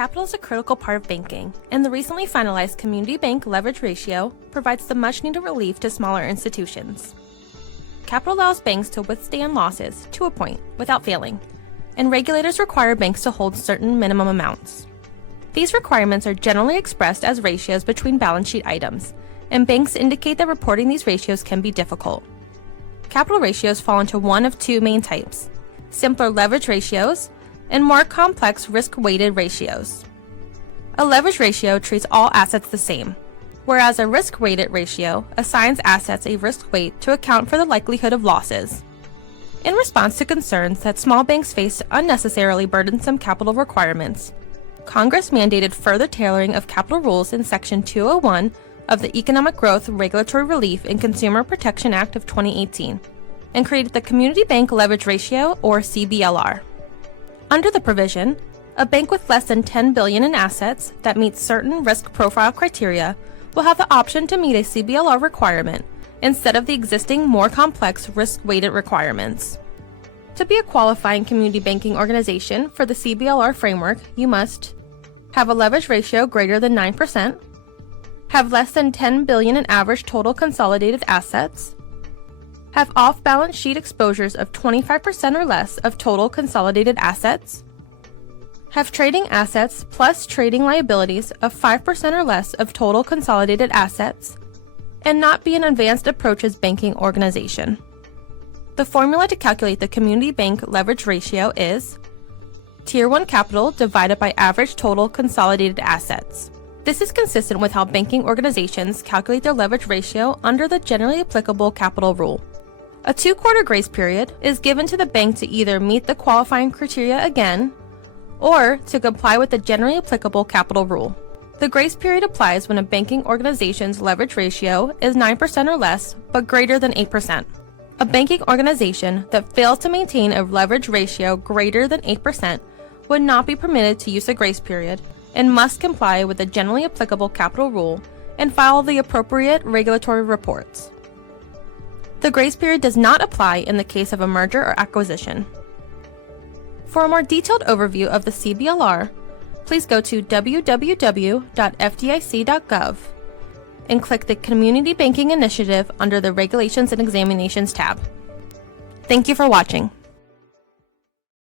Capital is a critical part of banking, and the recently finalized Community Bank Leverage Ratio provides the much-needed relief to smaller institutions. Capital allows banks to withstand losses to a point without failing, and regulators require banks to hold certain minimum amounts. These requirements are generally expressed as ratios between balance sheet items, and banks indicate that reporting these ratios can be difficult. Capital ratios fall into one of two main types: simpler leverage ratios and more complex risk-weighted ratios. A leverage ratio treats all assets the same, whereas a risk-weighted ratio assigns assets a risk weight to account for the likelihood of losses. In response to concerns that small banks face unnecessarily burdensome capital requirements, Congress mandated further tailoring of capital rules in Section 201 of the Economic Growth, Regulatory Relief, and Consumer Protection Act of 2018, and created the Community Bank Leverage Ratio, or CBLR. Under the provision, a bank with less than $10 billion in assets that meets certain risk profile criteria will have the option to meet a CBLR requirement instead of the existing more complex risk-weighted requirements. To be a qualifying community banking organization for the CBLR framework, you must have a leverage ratio greater than 9%, have less than $10 billion in average total consolidated assets, have off-balance sheet exposures of 25% or less of total consolidated assets, have trading assets plus trading liabilities of 5% or less of total consolidated assets, and not be an advanced approaches banking organization. The formula to calculate the Community Bank Leverage Ratio is Tier 1 capital divided by average total consolidated assets. This is consistent with how banking organizations calculate their leverage ratio under the generally applicable capital rule. A 2-quarter grace period is given to the bank to either meet the qualifying criteria again or to comply with the generally applicable capital rule. The grace period applies when a banking organization's leverage ratio is 9% or less but greater than 8%. A banking organization that fails to maintain a leverage ratio greater than 8% would not be permitted to use a grace period and must comply with the generally applicable capital rule and file the appropriate regulatory reports. The grace period does not apply in the case of a merger or acquisition. For a more detailed overview of the CBLR, please go to www.fdic.gov and click the Community Banking Initiative under the Regulations and Examinations tab. Thank you for watching.